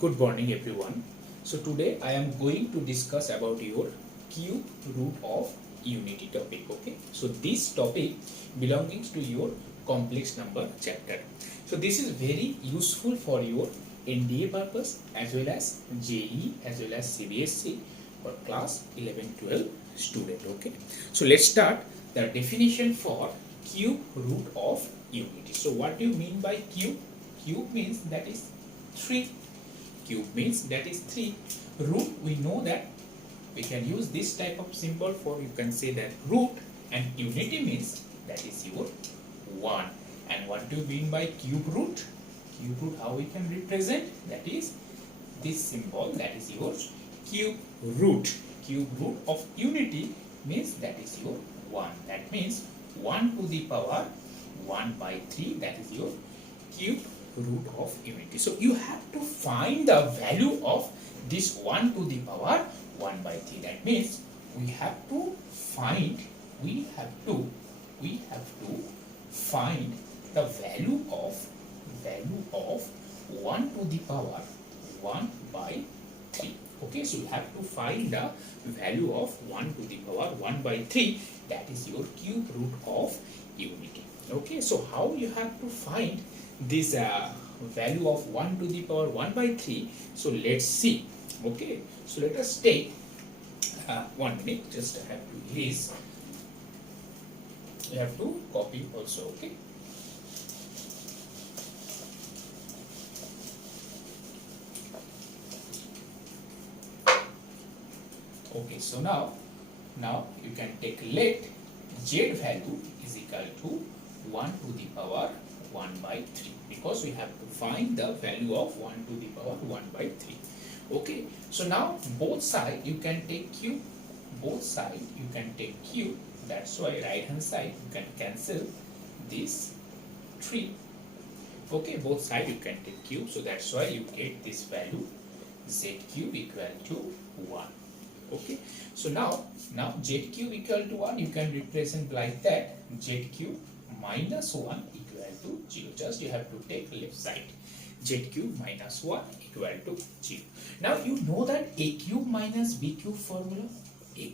Good morning everyone. So today I am going to discuss about your cube root of unity topic. Okay. So this topic belongs to your complex number chapter. So this is very useful for your NDA purpose as well as JEE as well as CBSE for class 11-12 student. Okay. So let's start the definition for cube root of unity. So what do you mean by cube? Cube means that is 3. Cube means that is 3. Root, we know that we can use this type of symbol for, you can say that root, and unity means that is your 1. And what do you mean by cube root? Cube root, how we can represent? That is this symbol, that is your cube root. Cube root of unity means that is your 1. That means 1 to the power 1 by 3, that is your cube root of unity. So you have to find the value of this 1 to the power 1 by 3. That means we have to find the value of 1 to the power 1 by 3. Okay, so you have to find the value of 1 to the power 1 by 3, that is your cube root of unity. Okay, so how you have to find this value of 1 to the power 1 by 3? So let's see. Okay, so let us take 1 minute, just I have to erase. You have to copy also. Okay. Okay, so now you can take let z value is equal to 1 to the power 1 by 3, because we have to find the value of 1 to the power 1 by 3. Okay, so now both side you can take cube, that's why right hand side you can cancel this 3. Okay, both side you can take cube, so that's why you get this value z cube equal to 1. Okay, so now z cube equal to 1 you can represent like that, z cube minus 1 equal to 0. Just you have to take left side, z cube minus 1 equal to 0. Now you know that a cube minus b cube formula, you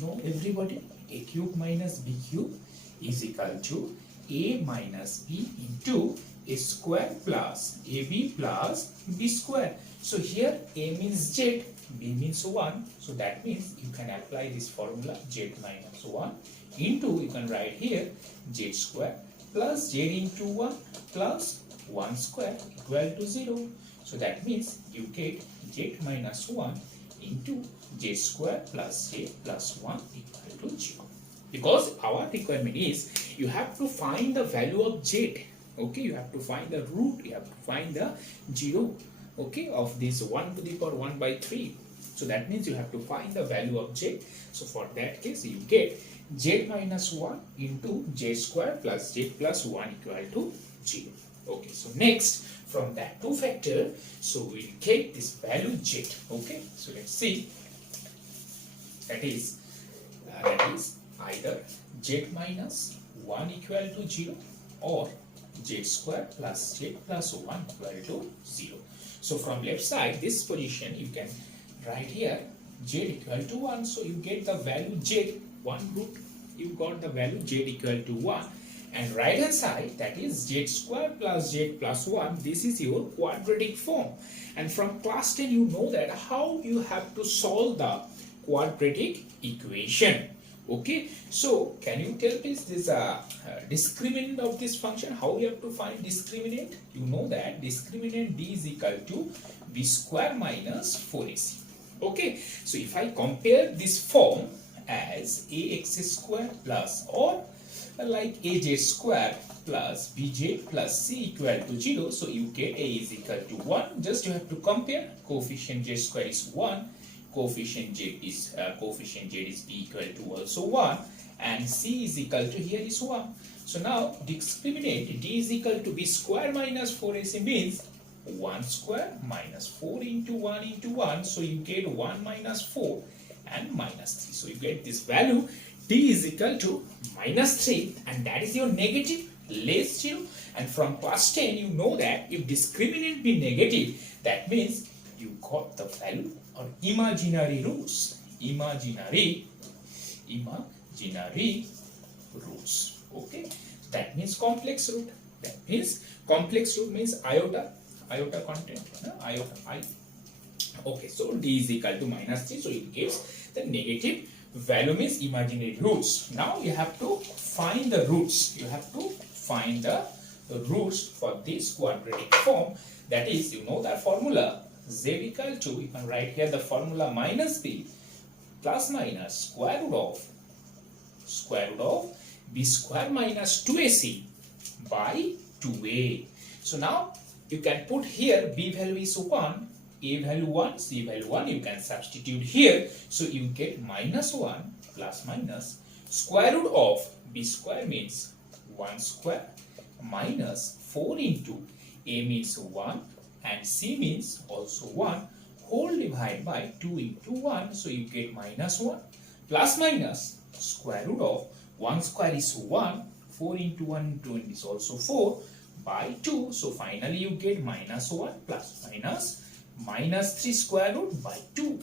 know everybody, a cube minus b cube is equal to a minus b into a square plus ab plus b square. So here a means z, b means 1, so that means you can apply this formula z minus 1 into, you can write here z square plus z into 1 plus 1 square equal to 0. So that means you get z minus 1 into z square plus z plus 1 equal to 0. Because our requirement is you have to find the value of z. Okay, you have to find the root, you have to find the 0, okay, of this 1 to the power 1 by 3. So that means you have to find the value of z. So for that case you get z minus 1 into z square plus z plus 1 equal to 0. Okay, so next from that 2 factor, so we'll get this value z. Okay, so let's see, that is either z minus 1 equal to 0 or z square plus z plus 1 equal to 0. So from left side, this position you can write here z equal to 1. So you get the value z, 1 root, you got the value z equal to 1. And right hand side, that is z square plus z plus 1, this is your quadratic form. And from class 10 you know that how you have to solve the quadratic equation. Okay, so can you tell please this discriminant of this function, how you have to find discriminant? You know that discriminant d is equal to b square minus 4ac. Okay, so if I compare this form as ax square plus, or like az square plus bj plus c equal to 0, so you get a is equal to 1. Just you have to compare, coefficient j square is 1, coefficient z is b equal to also 1, and c is equal to here is 1. So now discriminant d is equal to b square minus 4ac means 1 square minus 4 into 1 into 1, so you get 1 minus 4 and minus 3. So you get this value d is equal to minus 3, and that is your negative less 0, And from class 10, you know that if discriminant be negative, that means you got the value or imaginary roots. Imaginary roots. Okay, that means complex root. That means complex root means iota content, iota I. Okay, so d is equal to minus 3, so it gives the negative value means imaginary roots. Now you have to find the roots. You have to find the roots for this quadratic form. That is, you know that formula z equal to, you can write here the formula minus b plus minus square root of b square minus 2ac by 2a. So now you can put here b value is 1, a value 1, c value 1, you can substitute here. So you get minus 1 plus minus square root of b square means 1 square minus 4 into a means 1 and c means also 1 whole divided by 2 into 1. So you get minus 1 plus minus square root of 1 square is 1, 4 into 1 into 1 is also 4 by 2. So finally you get minus 1 plus minus 3 square root by 2.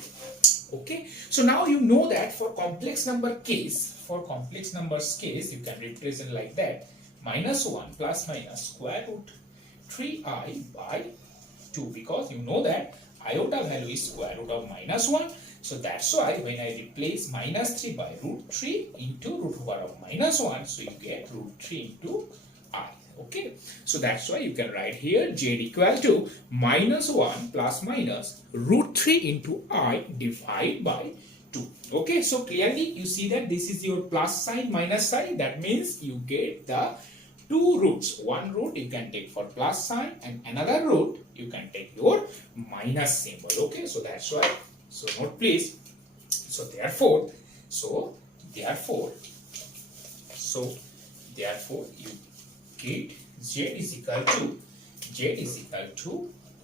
Okay, so now you know that for complex number case, you can represent like that, minus 1 plus minus square root 3i by 2, because you know that iota value is square root of minus 1. So that's why when I replace minus 3 by root 3 into root over of minus 1, so you get root 3 into I. Okay, so that's why you can write here z equal to minus 1 plus minus root 3 into I divided by 2. Okay, so clearly you see that this is your plus sign, minus sign. That means you get the two roots. One root you can take for plus sign and another root you can take your minus symbol. Okay, so that's why. So note please. So therefore you get z is equal to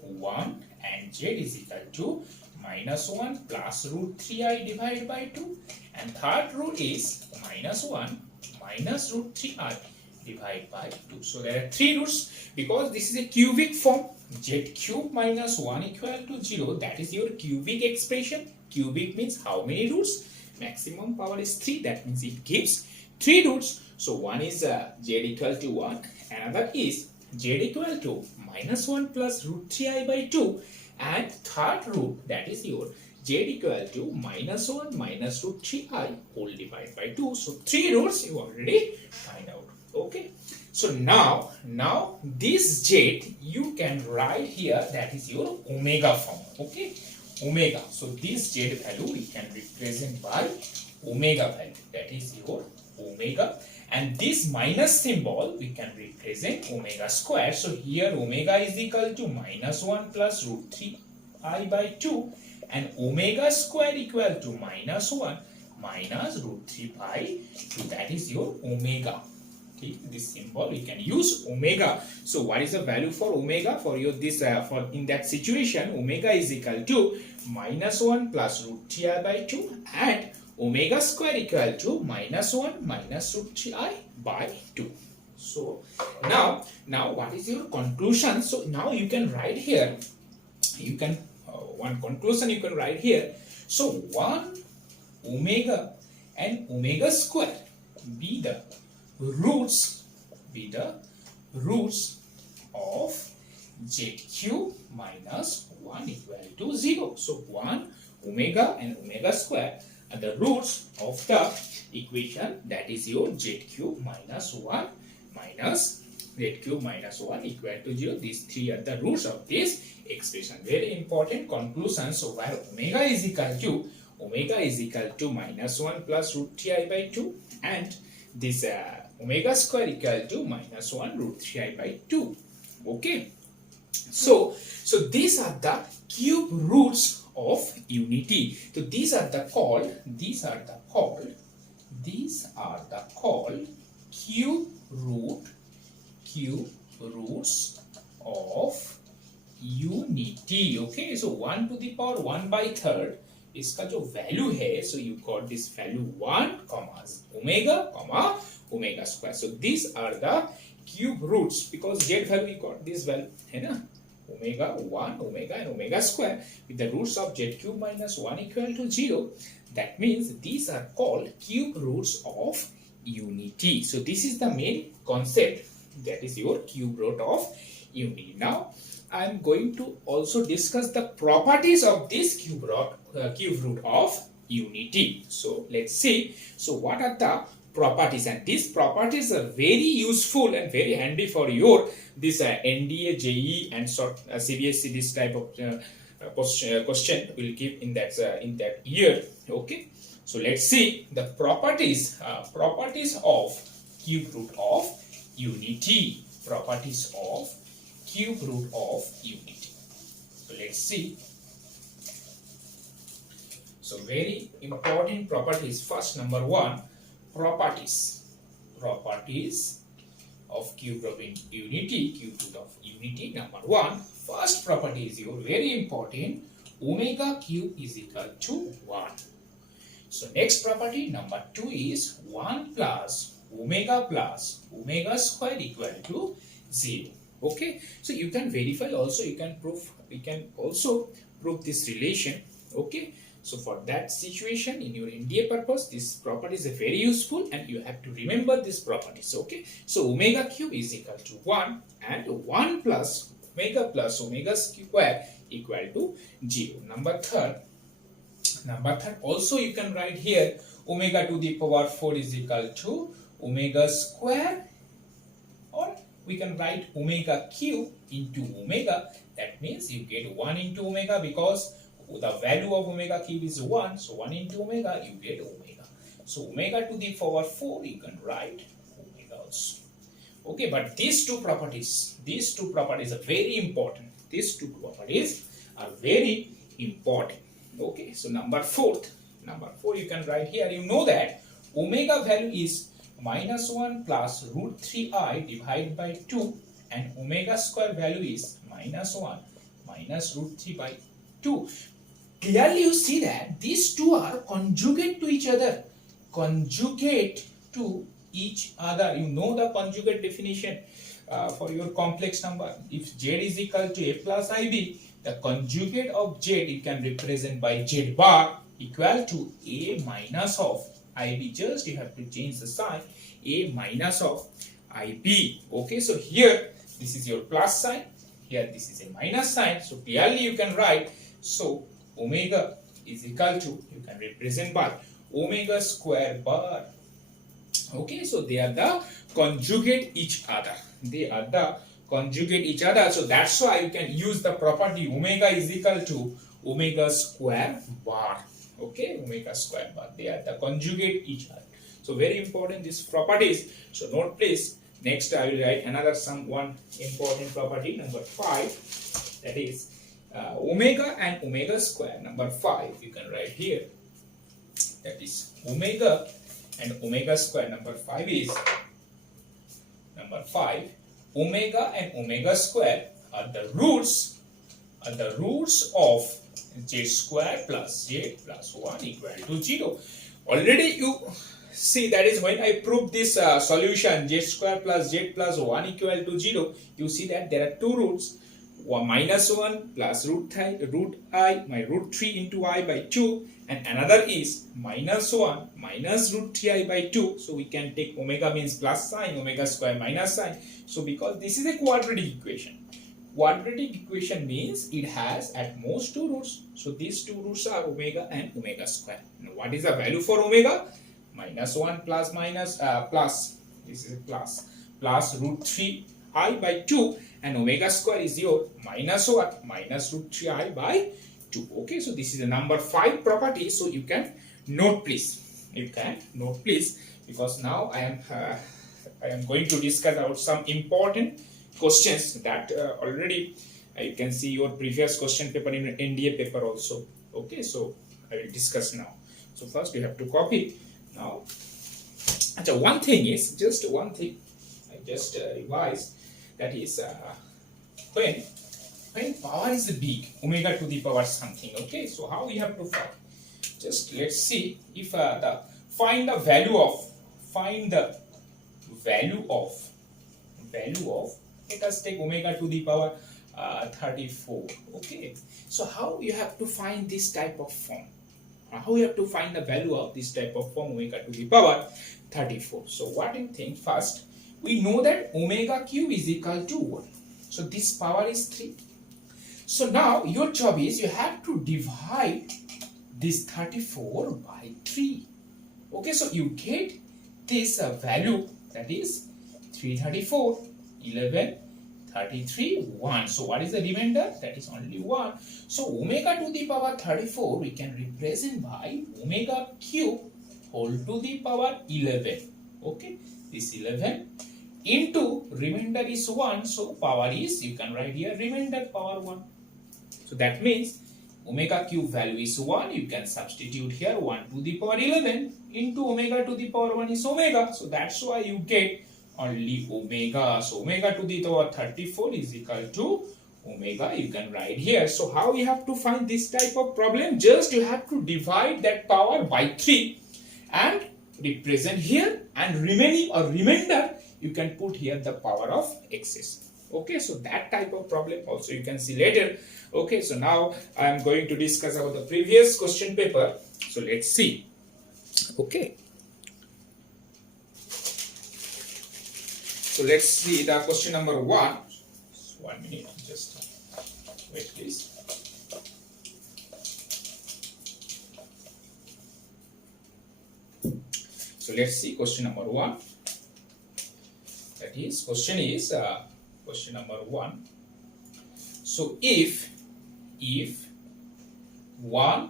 1 and z is equal to minus 1 plus root 3i divided by 2, and third root is minus 1 minus root 3i divided by 2. So there are three roots because this is a cubic form. Z cube minus 1 equal to 0. That is your cubic expression. Cubic means how many roots? Maximum power is 3. That means it gives 3 roots. So one is z equal to 1. Another is z equal to minus 1 plus root 3i by 2. And third root, that is your z equal to minus 1 minus root 3i whole divided by 2. So 3 roots you already find out. Okay. So now this z you can write here, that is your omega form. Okay, omega. So this z value we can represent by omega value, that is your omega, and this minus symbol we can represent omega square. So here omega is equal to minus 1 plus root 3i by 2 and omega square equal to minus 1 minus root 3 by 2. That is your omega. Okay, this symbol we can use omega. So what is the value for omega? For your this for in that situation, omega is equal to minus 1 plus root 3i by 2 and omega square equal to minus 1 minus root 3i by 2. So now what is your conclusion? So now you can write here, you can one conclusion you can write here. So 1 omega and omega square be the roots of z cube minus 1 equal to 0. So 1 omega and omega square are the roots of the equation, that is your z cube minus 1 minus z cube minus 1 equal to 0. These three are the roots of this expression. Very important conclusion. So where omega is equal to minus 1 plus root 3i by 2 and this omega square equal to minus 1 root 3i by 2. Okay. So these are the cube roots of unity. So these are the called cube roots of unity. Okay. So 1 to the power 1 by third इसका जो value है, so you got this value 1 comma omega square. So these are the cube roots, because z value we got this value, है ना, omega 1, omega and omega square with the roots of z cube minus 1 equal to 0. That means these are called cube roots of unity. So this is the main concept, that is your cube root of unity. Now I am going to also discuss the properties of this cube root of unity. So let's see. So what are the properties? And these properties are very useful and very handy for your this NDA, JEE and CBSE. This type of question will give in that year. Okay. So let's see the properties of cube root of unity. Properties of cube root of unity. So let's see. So very important properties. First, number one, properties of cube root of unity. Cube root of unity. Number one, first property is your very important. Omega cube is equal to 1. So next property number 2 is 1 plus omega square equal to 0. Okay, so you can verify also, you can also prove this relation. Okay, so for that situation in your NDA purpose, this property is very useful and you have to remember these properties. Okay, so omega cube is equal to 1 and 1 plus omega square equal to 0. Number third also you can write here omega to the power 4 is equal to omega square, or we can write omega cube into omega. That means you get 1 into omega, because the value of omega cube is 1, so 1 into omega you get omega. So omega to the power 4 you can write omega also. Okay, but these two properties are very important. These two properties are very important. Okay, so number 4 you can write here. You know that omega value is minus 1 plus root 3i divided by 2, and omega square value is minus 1 minus root 3 by 2. Clearly you see that these two are conjugate to each other. You know the conjugate definition for your complex number. If z is equal to a plus ib, the conjugate of z you can represent by z bar equal to a minus of ib. Just you have to change the sign, a minus of ib. Okay, so here this is your plus sign, here this is a minus sign. So clearly you can write, so omega is equal to, you can represent by omega square bar. Okay, so they are the conjugate each other. So that's why you can use the property omega is equal to omega square bar. Okay, omega square bar. They are the conjugate each other. So very important these properties. So note please. Next I will write another one important property, number 5. That is omega and omega square. Number 5 you can write here. That is omega and omega square. Number 5 is omega and omega square are the roots of z square plus z plus 1 equal to 0. Already you see, that is when I prove this solution z square plus z plus 1 equal to 0. You see that there are two roots, minus 1 plus root 3 into i by 2, and another is minus 1 minus root 3i by 2. So we can take omega means plus sign, omega square minus sign. So because this is a quadratic equation. Quadratic equation means it has at most two roots. So these two roots are omega and omega square. Now what is the value for omega? Minus 1 plus this is a plus root 3i by 2, and omega square is your minus what? Minus root 3i by 2. Okay, so this is the number 5 property. So you can note please. Because now I am going to discuss about some important questions that already you can see your previous question paper in NDA paper also. Okay, so I will discuss now. So first you have to copy. Now, one thing I just revised, that is when power is big, omega to the power something. Okay, so how we have to find? Just let's see if find the value of value of, let us take omega to the power 34. Okay, so how you have to find this type of form? How you have to find the value of this type of form, omega to the power 34? So what do you think? First, we know that omega cube is equal to 1. So this power is 3. So now your job is you have to divide this 34 by 3. Okay, so you get this value, that is 334, 11, 33, 1. So what is the remainder? That is only 1. So omega to the power 34 we can represent by omega cube whole to the power 11. Okay, this 11 into remainder is 1. So power is, you can write here remainder power 1. So that means omega cube value is 1. You can substitute here 1 to the power 11 into omega to the power 1 is omega. So that's why you get only omega. So omega to the power 34 is equal to omega. You can write here. So how you have to find this type of problem? Just you have to divide that power by 3 and represent here, and remaining or remainder you can put here the power of excess. Okay, so that type of problem also you can see later. Okay, so now I am going to discuss about the previous question paper. So let's see. Okay, so let's see the question number 1. 1 minute, just wait please. So let's see question number 1. That is, question number 1. So if 1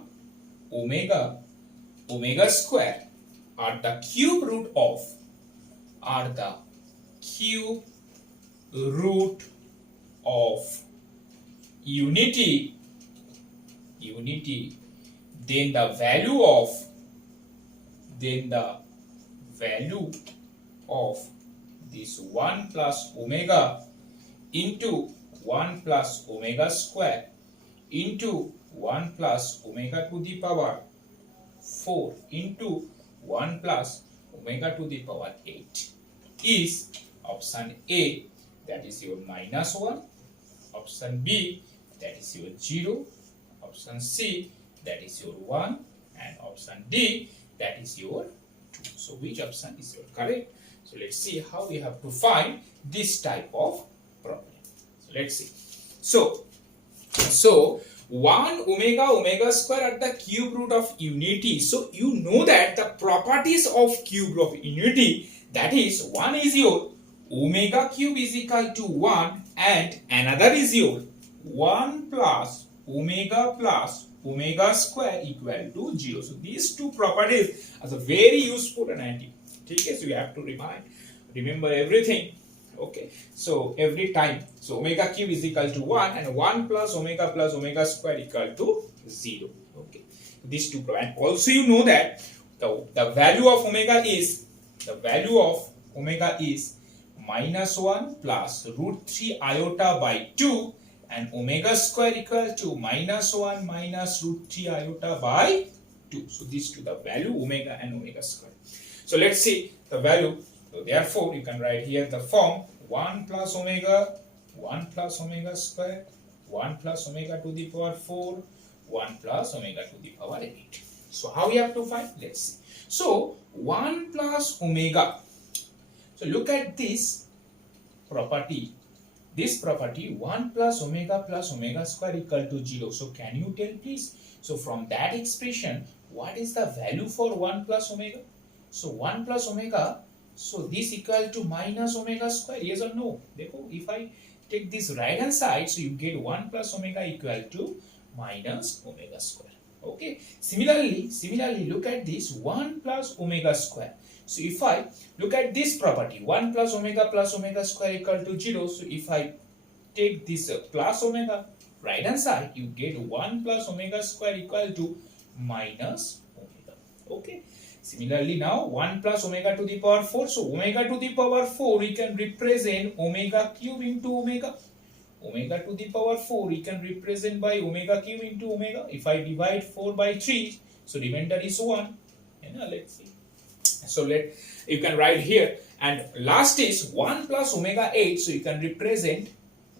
omega square are the cube root of unity, then the value of this 1 plus omega into 1 plus omega square into 1 plus omega to the power 4 into 1 plus omega to the power 8 is option A, that is your -1, option B, that is your 0, option C, that is your 1, and option D, that is your 2. So which option is your correct? So let's see how we have to find this type of problem. So let's see. So 1 omega square at the cube root of unity. So you know that the properties of cube root of unity, that is, one is your omega cube is equal to 1 and another is your 1 plus omega square equal to 0. So these two properties are very useful and handy. Okay, so you have to remember everything. Okay, so every time, so omega cube is equal to 1 and 1 plus omega square equal to 0. Okay, these two, and also you know that the value of omega is -1 plus root 3 iota by 2, and omega square equal to -1 minus root 3 iota by 2. So these two, the value omega and omega square. So let's see the value. So therefore you can write here the form 1 plus omega square, 1 plus omega to the power 4, 1 plus omega to the power 8. So how we have to find? Let's see. So 1 plus omega. So look at this property. This property 1 plus omega square equal to 0. So can you tell please? So from that expression, what is the value for 1 plus omega? So 1 plus omega, so this equal to minus omega square, yes or no? If I take this right hand side, so you get 1 plus omega equal to minus omega square. Okay. Similarly, look at this 1 plus omega square. So if I look at this property, 1 plus omega square equal to 0. So if I take this plus omega right hand side, you get 1 plus omega square equal to minus omega. Okay. Similarly, now 1 plus omega to the power 4. So omega to the power 4 we can represent omega cube into omega. Omega to the power 4 we can represent by omega cube into omega. If I divide 4 by 3, so remainder is 1. And let's see. So you can write here, And last is 1 plus omega 8. So you can represent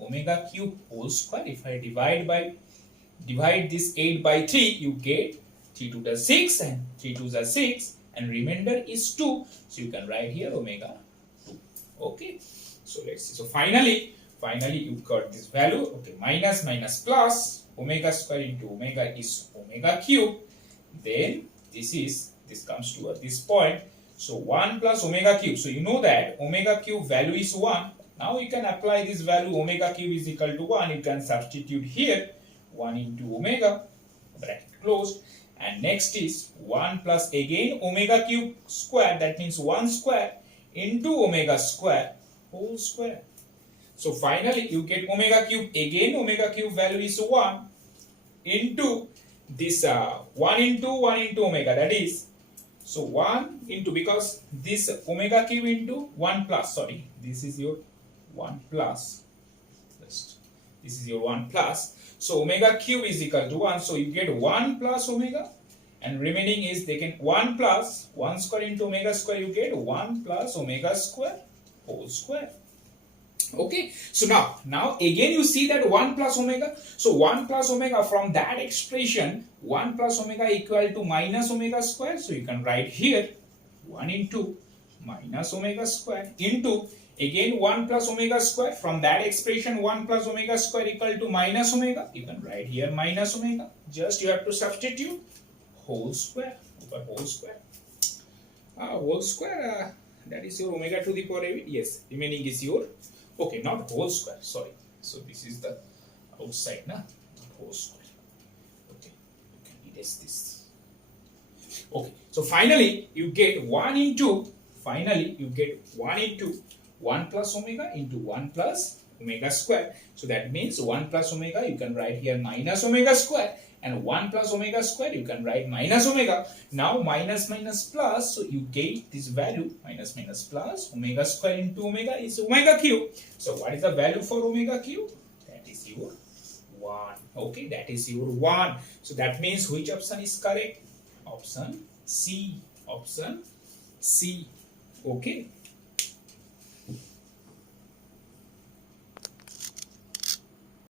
omega cube whole square. If I divide this 8 by 3, you get 3 to the 6 and 3 to the 6, and remainder is 2. So you can write here omega 2. Okay. So let's see. So finally you got this value. Okay, minus plus omega square into omega is omega cube. Then this comes to this point. So 1 plus omega cube. So you know that omega cube value is 1. Now you can apply this value omega cube is equal to 1. You can substitute here 1 into omega, bracket closed. And next is 1 plus again omega cube square, that means 1 square into omega square whole square. So finally you get omega cube, again omega cube value is 1 into this 1 into omega, that is, so 1 into, because this omega cube into 1 plus, sorry, this is your 1 plus, this is your 1 plus. So omega cube is equal to 1. So you get 1 plus omega, and remaining is taken 1 plus 1 square into omega square. You get 1 plus omega square whole square. Okay. So now again you see that 1 plus omega. So 1 plus omega, from that expression 1 plus omega equal to minus omega square. So you can write here 1 into minus omega square into again 1 plus omega square. From that expression 1 plus omega square equal to minus omega. You can write here minus omega. Just you have to substitute whole square over whole square. Whole square, that is your omega to the power 8. Yes, remaining is your, okay, not whole square, sorry. So this is the outside, not whole square. Okay, you can erase this. Okay, so finally you get 1 into 1 plus omega into 1 plus omega square. So that means 1 plus omega, you can write here minus omega square, and 1 plus omega square, you can write minus omega. Now minus plus, so you get this value, minus plus, omega square into omega is omega cube. So what is the value for omega cube? That is your 1. Okay, that is your 1. So that means which option is correct? Option C. Okay.